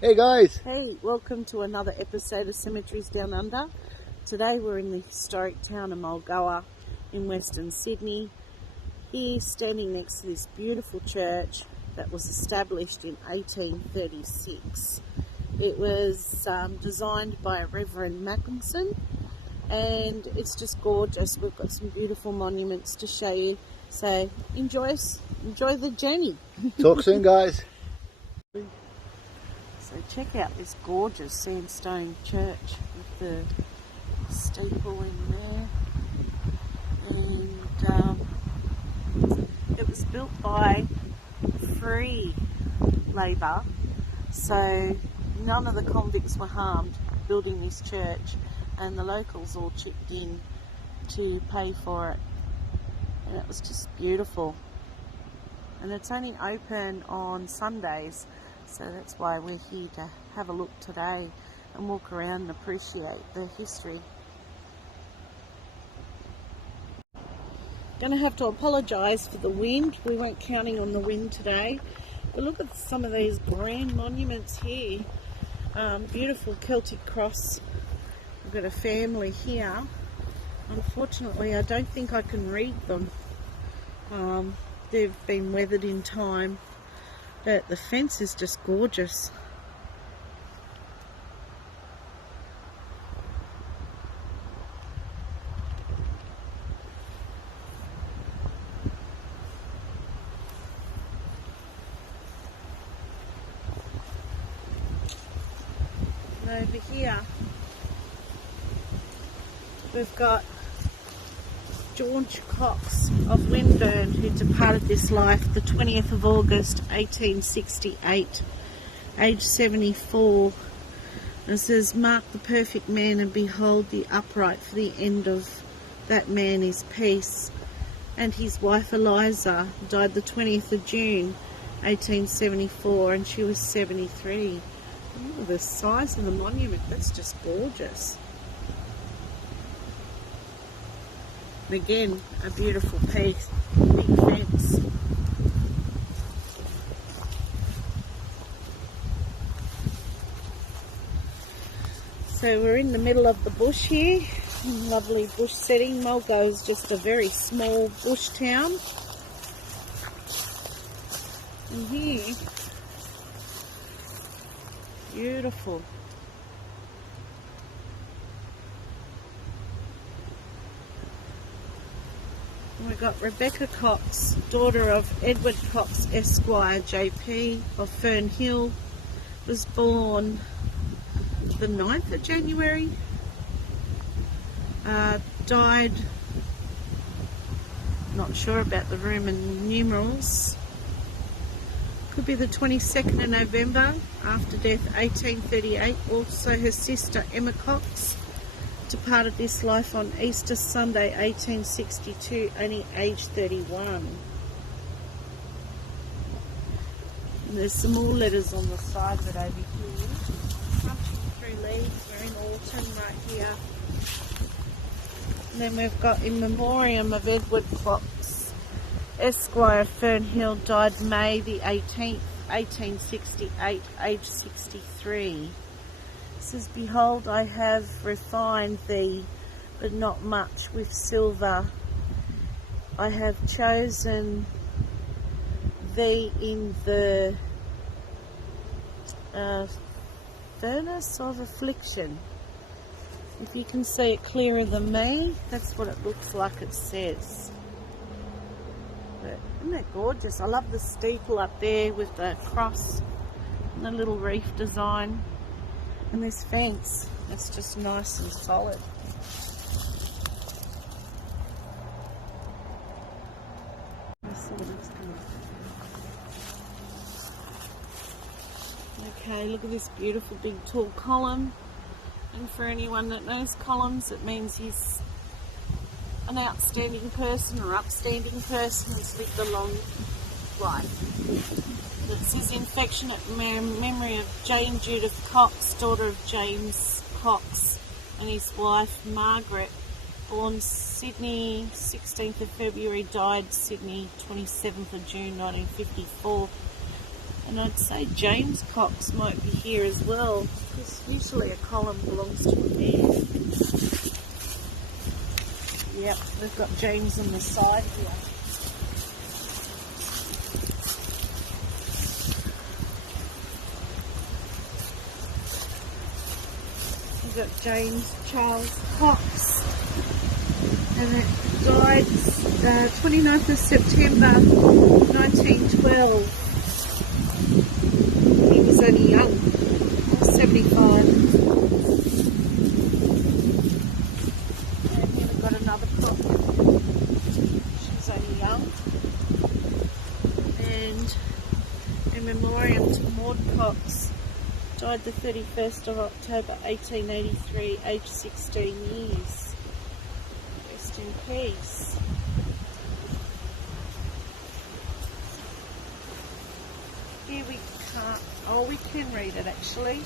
Hey guys! Hey, welcome to another episode of Cemeteries Down Under. Today we're in the historic town of Mulgoa in Western Sydney. Here, standing next to this beautiful church that was established in 1836. It was designed by Reverend Makinson, and it's just gorgeous. We've got some beautiful monuments to show you, so enjoy the journey. Talk soon, guys. So check out this gorgeous sandstone church with the steeple in there, and it was built by free labour, so none of the convicts were harmed building this church, and the locals all chipped in to pay for it, and it was just beautiful. And it's only open on Sundays, so that's why we're here to have a look today and walk around and appreciate the history. Going to have to apologise for the wind. We weren't counting on the wind today. But look at some of these grand monuments here. Beautiful Celtic cross. We've got a family here. Unfortunately, I don't think I can read them. They've been weathered in time. But the fence is just gorgeous. And over here we've got George Cox of Winburn, who departed this life the 20th of August 1868, aged 74. And it says, "Mark the perfect man and behold the upright, for the end of that man is peace." And his wife Eliza died the 20th of June 1874, and she was 73. Look at the size of the monument, that's just gorgeous. And again, a beautiful piece, big fence. So we're in the middle of the bush here, lovely bush setting. Mulgoa is just a very small bush town. And here, beautiful. We've got Rebecca Cox, daughter of Edward Cox Esquire JP of Fern Hill, was born the 9th of January, died, not sure about the Roman numerals, could be the 22nd of November, after death 1838. Also her sister Emma Cox departed this life on Easter Sunday 1862, only aged 31. And there's some more letters on the side of it over here. Crunching through leaves, we're in autumn right here. And then we've got in memoriam of Edward Cox Esquire, Fernhill, died May the 18th, 1868, aged 63. It says, "Behold, I have refined thee, but not much, with silver. I have chosen thee in the furnace of affliction." If you can see it clearer than me, that's what it looks like it says. But isn't that gorgeous? I love the steeple up there with the cross and the little reef design. And this fence, it's just nice and solid. Okay, look at this beautiful big tall column. And for anyone that knows columns, it means he's an outstanding person or upstanding person that's lived a long life. It says, "In affectionate memory of Jane Judith Cox, daughter of James Cox and his wife Margaret, born Sydney 16th of February, died Sydney 27th of June 1954. And I'd say James Cox might be here as well, because usually a column belongs to a man. Yep, we've got James on the side here. We've got James Charles Cox, and it died 29th of September 1912. He was only young, 75. And here we've got another prop. She's only young. And in memoriam to Maud Cox, died the 31st of October 1883, aged 16 years. Rest in peace. Here we can't, oh we can read it actually.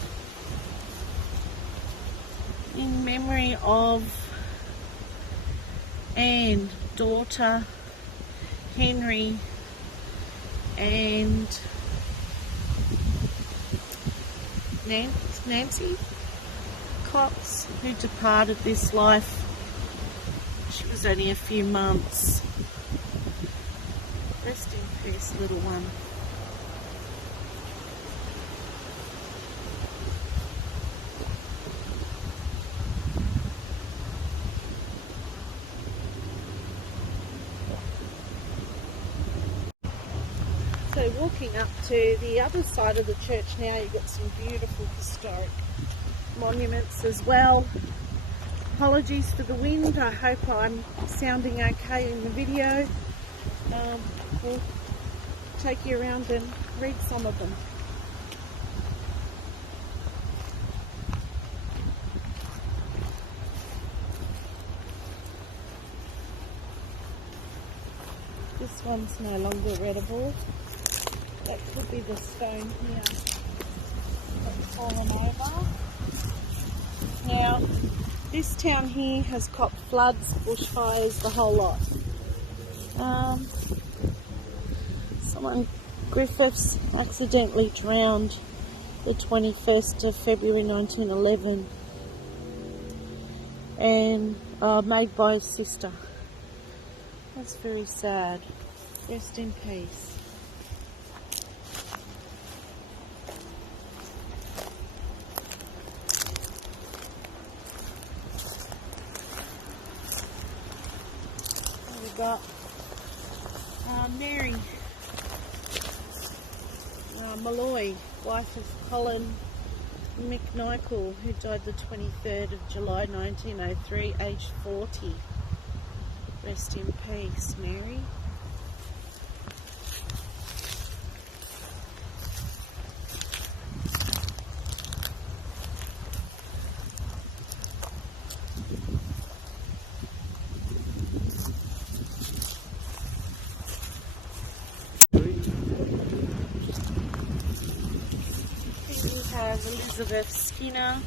In memory of Anne, daughter, Henry, and Nancy Cox, who departed this life. She was only a few months. Rest in peace, little one. So walking up to the other side of the church now, you've got some beautiful historic monuments as well. Apologies for the wind, I hope I'm sounding okay in the video. We'll take you around and read some of them. This one's no longer readable. That could be the stone here that's fallen over. Now, this town here has copped floods, bushfires, the whole lot. Griffiths accidentally drowned the 21st of February 1911 and made by his sister. That's very sad. Rest in peace. We've got Mary Malloy, wife of Colin McNichol, who died the 23rd of July 1903, aged 40. Rest in peace, Mary. Elizabeth Skinner,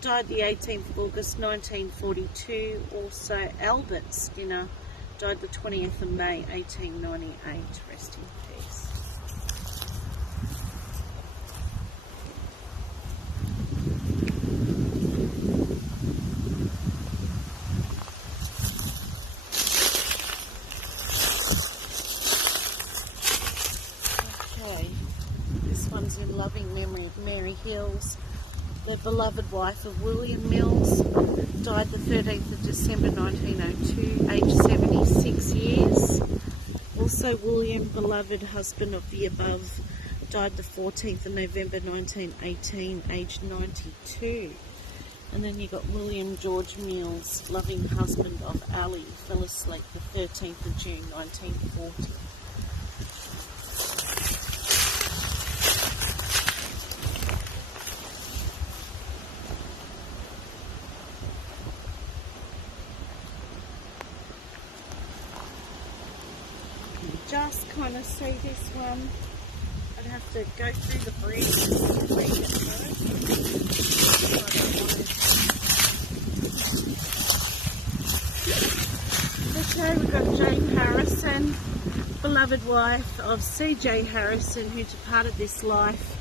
died the 18th of August 1942. Also Albert Skinner, died the 20th of May 1898. Rest in peace. In loving memory of Mary Hills, the beloved wife of William Mills, died the 13th of December 1902, aged 76 years. Also William, beloved husband of the above, died the 14th of November 1918, aged 92. And then you got William George Mills, loving husband of Ali, fell asleep the 13th of June 1940. Just kind of see this one. I'd have to go through the bridge and read it first. Okay, we've got Jane Harrison, beloved wife of C.J. Harrison, who departed this life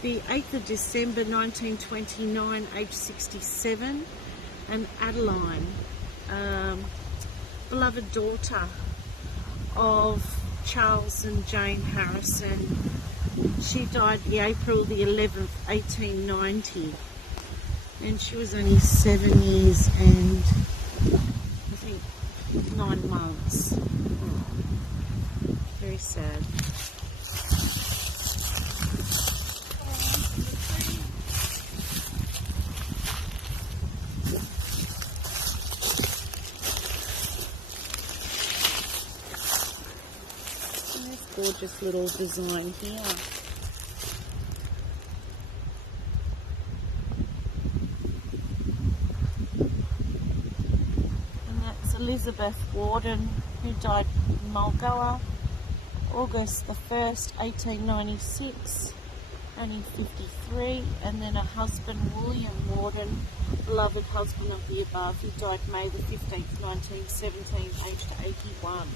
the 8th of December 1929, aged 67, and Adeline, beloved daughter of Charles and Jane Harrison. She died the April the 11th, 1890, and she was only 7 years and I think 9 months. Oh, very sad. Gorgeous little design here. And that's Elizabeth Warden, who died in Mulgoa, August the 1st, 1896, only 53. And then her husband, William Warden, beloved husband of the above, who died May the 15th, 1917, aged 81.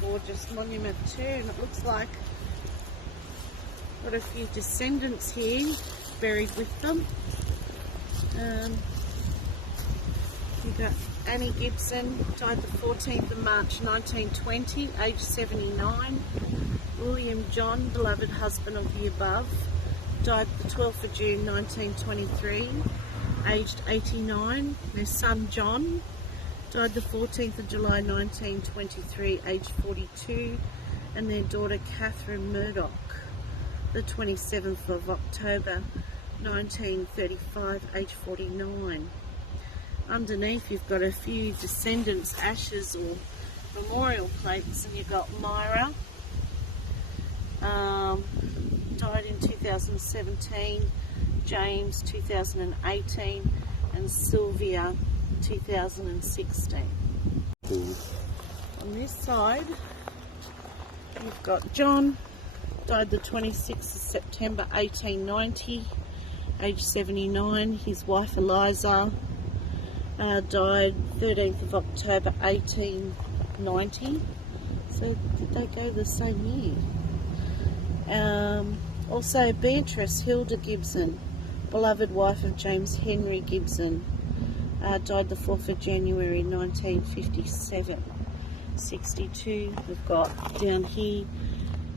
Gorgeous monument too, and it looks like got a few descendants here buried with them. We've got Annie Gibson, died the 14th of March 1920, aged 79. William John, beloved husband of the above, died the 12th of June 1923, aged 89. Their son John died the 14th of July 1923, aged 42, and their daughter Catherine Murdoch, the 27th of October 1935, aged 49. Underneath you've got a few descendants' ashes or memorial plates, and you've got Myra, died in 2017, James 2018, and Sylvia 2016. On this side you've got John, died the 26th of September 1890, age 79. His wife Eliza died 13th of October 1890. So did they go the same year? Also Beatrice Hilda Gibson, beloved wife of James Henry Gibson, died the 4th of January 1957, 62. We've got down here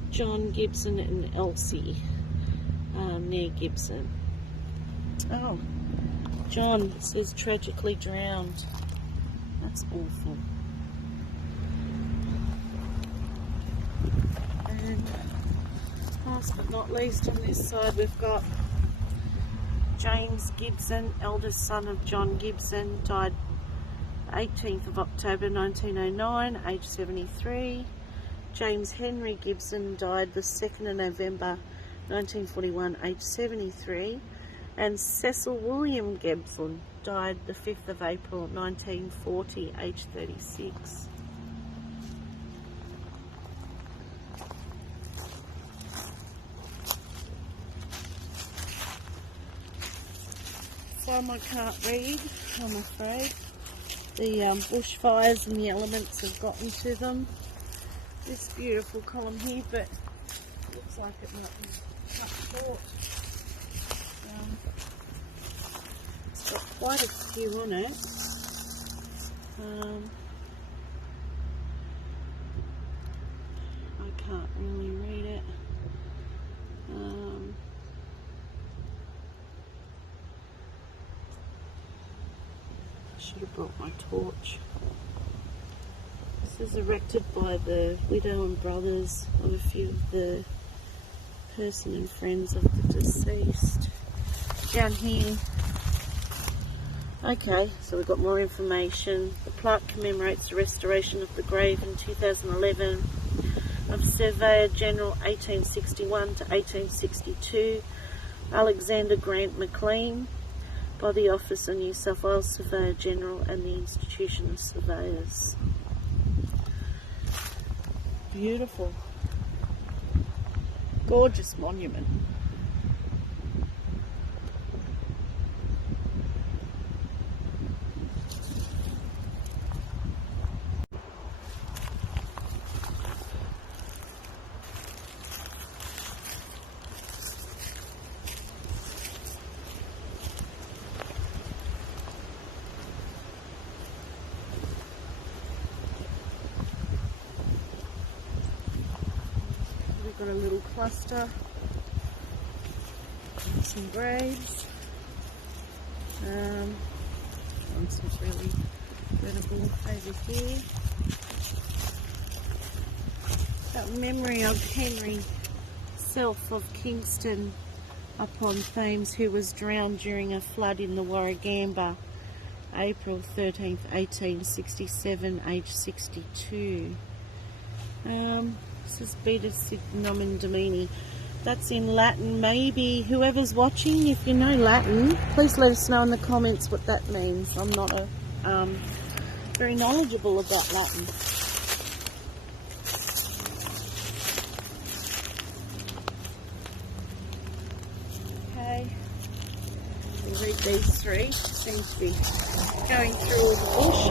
John Gibson and Elsie near Gibson. Oh, John says tragically drowned. That's awful. And last but not least, on this side we've got James Gibson, eldest son of John Gibson, died 18th of October 1909, age 73. James Henry Gibson died the 2nd of November 1941, age 73. And Cecil William Gibson died the 5th of April 1940, age 36. Some I can't read, I'm afraid. The bushfires and the elements have gotten to them. This beautiful column here, but looks like it might be cut short. It's got quite a few on it. I can't really read it. Should have brought my torch. This is erected by the widow and brothers of a few of the person and friends of the deceased. Down here, okay, so we've got more information. The plaque commemorates the restoration of the grave in 2011 of Surveyor General 1861 to 1862 Alexander Grant McLean by the Office of New South Wales Surveyor General and the Institution of Surveyors. Beautiful. Gorgeous monument. plaster. Some graves. One's not really readable over here. Got memory of Henry Self of Kingston upon Thames, who was drowned during a flood in the Warragamba, April 13th, 1867, aged 62. This is Beta Signomen Domini. That's in Latin. Maybe whoever's watching, if you know Latin, please let us know in the comments what that means. I'm not very knowledgeable about Latin. Okay, we'll read these three. Seem to be going through all the bush.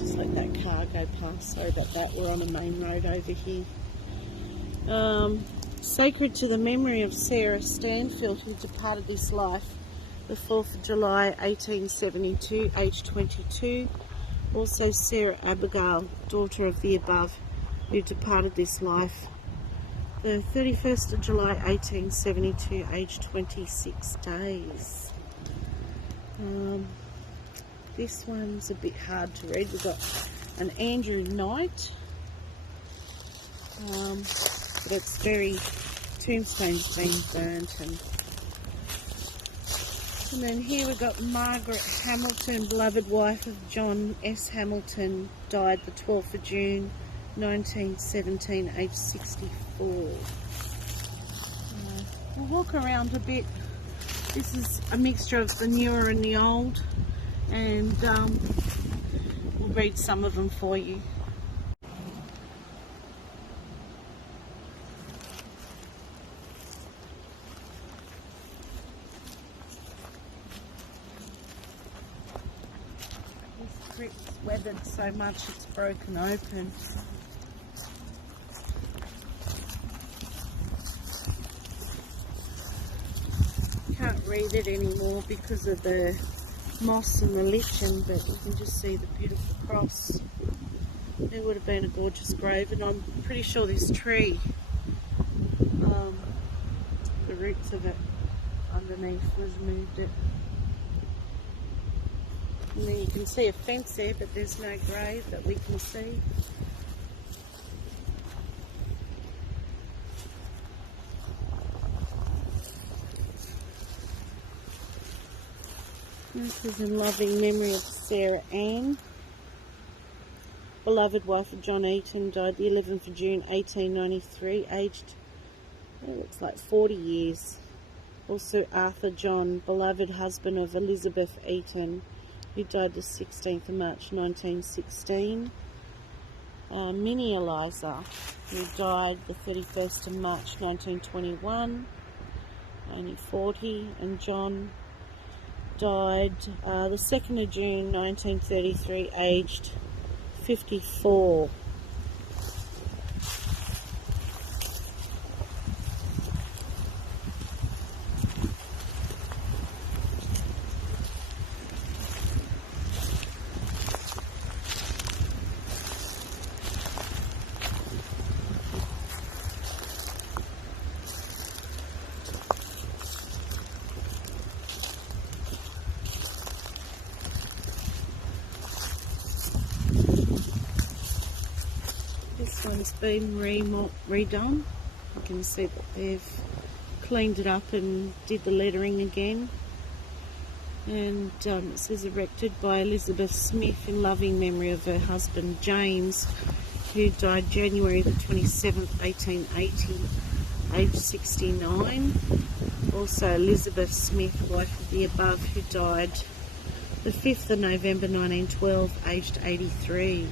Just let that car go past. Sorry about that. We're on a main road over here. Sacred to the memory of Sarah Stanfield, who departed this life the 4th of July 1872, aged 22. Also Sarah Abigail, daughter of the above, who departed this life the 31st of July 1872, aged 26 days. This one's a bit hard to read. We've got an Andrew Knight, but it's very, tombstone's been burnt, and then here we've got Margaret Hamilton, beloved wife of John S. Hamilton, died the 12th of June 1917, aged 64. We'll walk around a bit. This is a mixture of the newer and the old, and we'll read some of them for you. This crypt's weathered so much it's broken open. Can't read it anymore because of the moss and the lichen, but you can just see the beautiful cross. It would have been a gorgeous grave, and I'm pretty sure this tree, the roots of it underneath was moved it. And then you can see a fence there, but there's no grave that we can see. This is in loving memory of Sarah Ann, beloved wife of John Eaton, died the 11th of June 1893, aged, it looks like 40 years. Also Arthur John, beloved husband of Elizabeth Eaton, who died the 16th of March 1916. Minnie Eliza, who died the 31st of March 1921, only 40, and John died the 2nd of June 1933, aged 54. This one's been redone. You can see that they've cleaned it up and did the lettering again. And it says erected by Elizabeth Smith in loving memory of her husband James, who died January the 27th, 1880, aged 69. Also Elizabeth Smith, wife of the above, who died the 5th of November 1912, aged 83.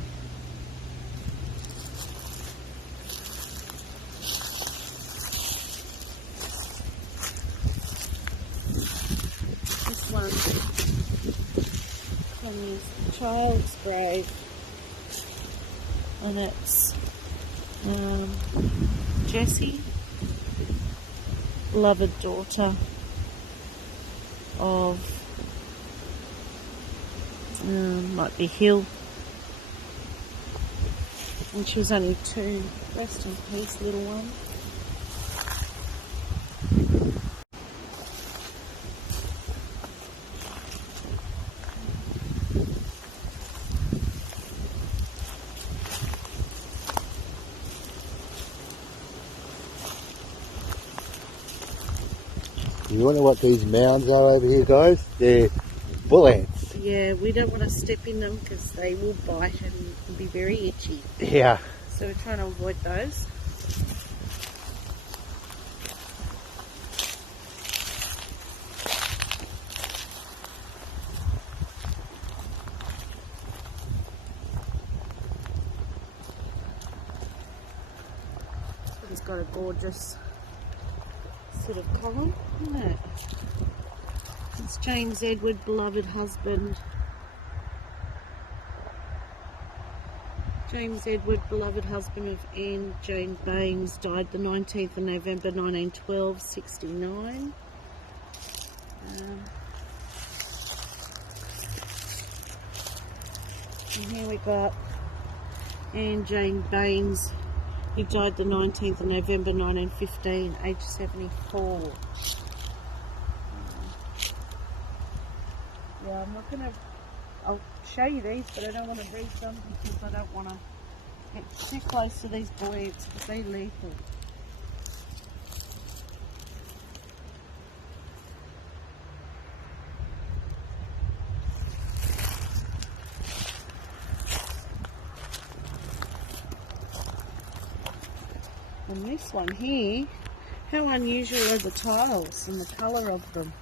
This one from his child's grave, and it's Jessie, beloved daughter of might be Hill. And she was only 2. Rest in peace, little one. You wonder what these mounds are over here, guys? They're bull ants. Yeah, we don't want to step in them because they will bite and be very itchy. Yeah. So we're trying to avoid those. It's got a gorgeous sort of colour, isn't it? It's James Edward, beloved husband. James Edward, beloved husband of Anne Jane Baines, died the 19th of November 1912, 69. And here we got Anne Jane Baines, who died the 19th of November 1915, aged 74. Yeah, I'm not going to... I'll show you these, but I don't want to read them because I don't want to get too close to these buoyants because they're lethal. And this one here, how unusual are the tiles and the colour of them.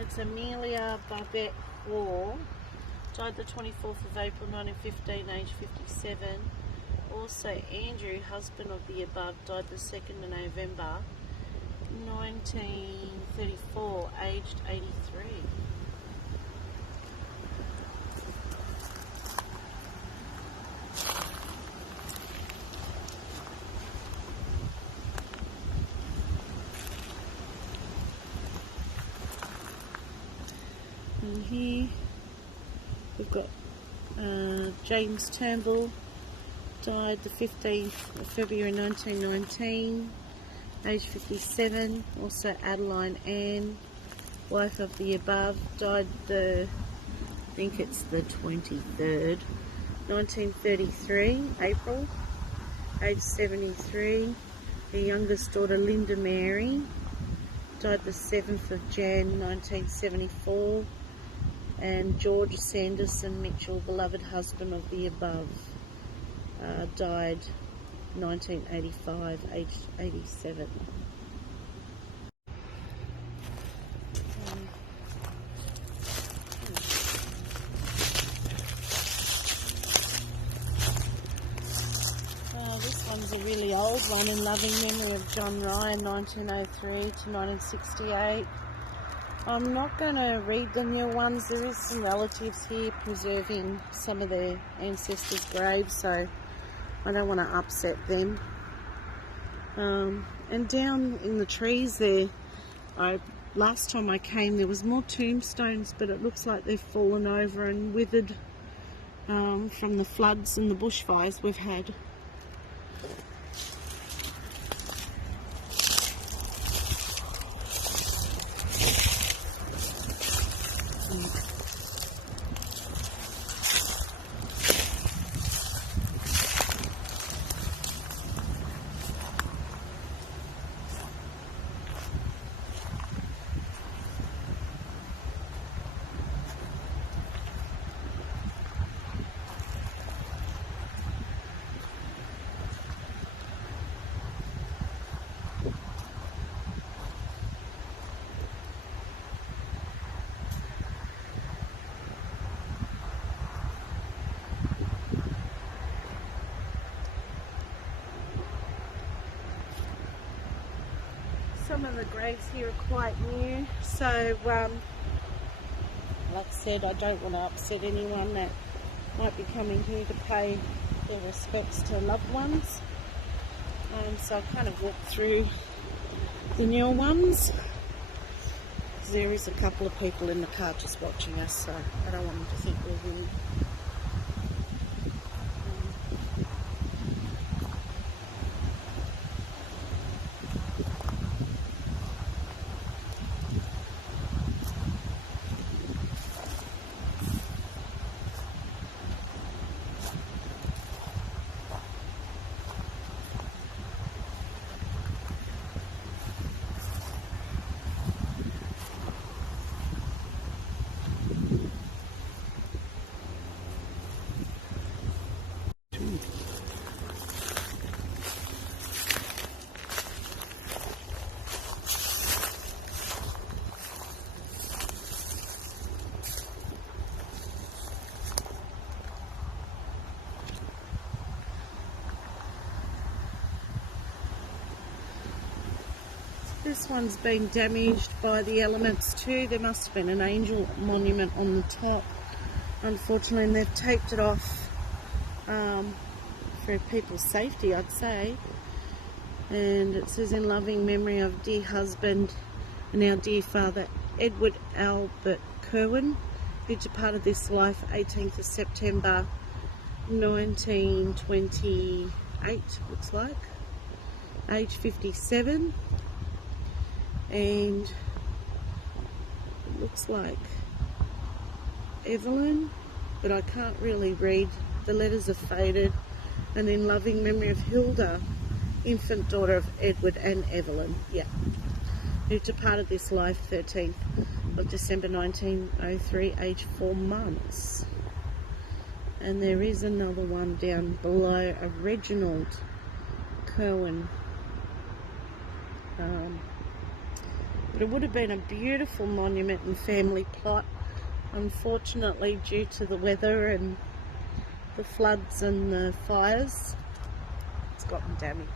It's Amelia Barbette War, died the 24th of April 1915, age 57. Also Andrew, husband of the above, died the 2nd of November 1934, aged 83. And here we've got James Turnbull, died the 15th of February 1919, age 57. Also Adeline Ann, wife of the above, died the, I think it's the 23rd, 1933, April, age 73. Her youngest daughter Linda Mary, died the 7th of Jan 1974. And George Sanderson Mitchell, beloved husband of the above, died 1985, aged 87. This one's a really old one in loving memory of John Ryan, 1903 to 1968. I'm not going to read the new ones. There is some relatives here preserving some of their ancestors' graves, so I don't want to upset them. And down in the trees there, last time I came there was more tombstones, but it looks like they've fallen over and withered from the floods and the bushfires we've had. Some of the graves here are quite new, so like I said, I don't want to upset anyone that might be coming here to pay their respects to loved ones. So I'll kind of walk through the newer ones. There is a couple of people in the car just watching us, so I don't want them to think we're rude. This one's been damaged by the elements too. There must have been an angel monument on the top, unfortunately, and they've taped it off for people's safety, I'd say. And it says, in loving memory of dear husband and our dear father Edward Albert Kerwin, who departed this life 18th of September 1928, looks like, age 57. And it looks like Evelyn, but I can't really read. The letters are faded. And in loving memory of Hilda, infant daughter of Edward and Evelyn, who departed this life 13th of December 1903, age 4 months. And there is another one down below, a Reginald Kerwin. But it would have been a beautiful monument and family plot. Unfortunately, due to the weather and the floods and the fires, it's gotten damaged.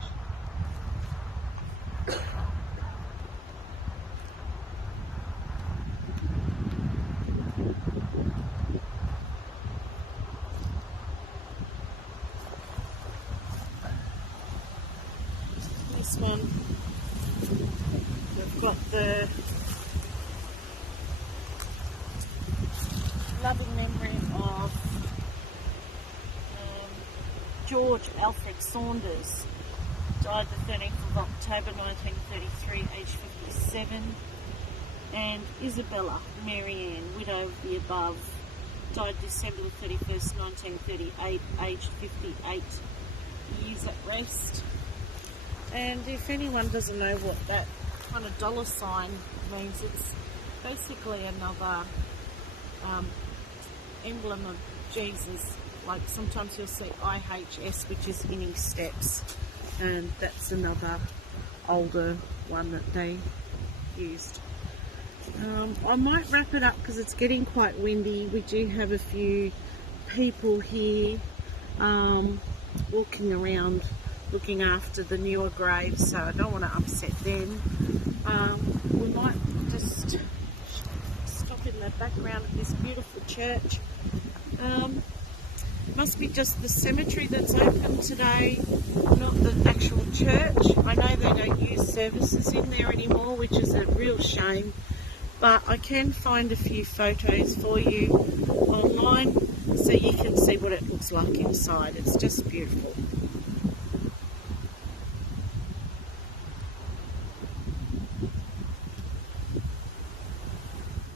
This one, we've got the loving memory of George Alfred Saunders, died the 13th of October 1933, age 57, and Isabella Marianne, widow of the above, died December the 31st, 1938, age 58 years at rest. And if anyone doesn't know what that kind of dollar sign means, it's basically another emblem of Jesus. Like sometimes you'll see IHS, which is in his steps, and that's another older one that they used. I might wrap it up because it's getting quite windy. We do have a few people here walking around looking after the newer graves, so I don't want to upset them. We might just stop in the background of this beautiful church. Must be just the cemetery that's open today, not the actual church. I know they don't use services in there anymore, which is a real shame, but I can find a few photos for you online so you can see what it looks like inside. It's just beautiful.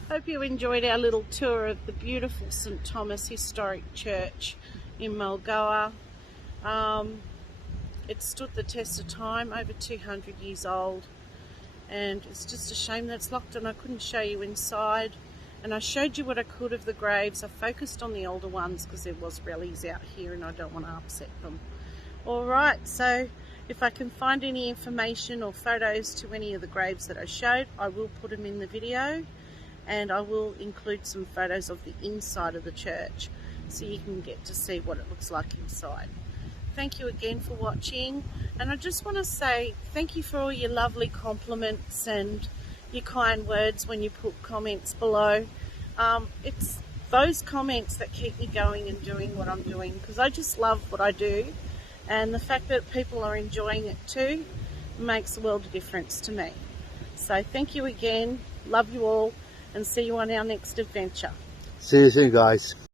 Hope you enjoyed our little tour of the beautiful St Thomas Historic Church in Mulgoa. It stood the test of time, over 200 years old, and it's just a shame that it's locked and I couldn't show you inside. And I showed you what I could of the graves. I focused on the older ones because there was rallies out here and I don't want to upset them. Alright, so if I can find any information or photos to any of the graves that I showed, I will put them in the video. And I will include some photos of the inside of the church so you can get to see what it looks like inside. Thank you again for watching, and I just want to say thank you for all your lovely compliments and your kind words when you put comments below. It's those comments that keep me going and doing what I'm doing, because I just love what I do, and the fact that people are enjoying it too makes a world of difference to me. So thank you again. Love you all and see you on our next adventure. See you soon, guys.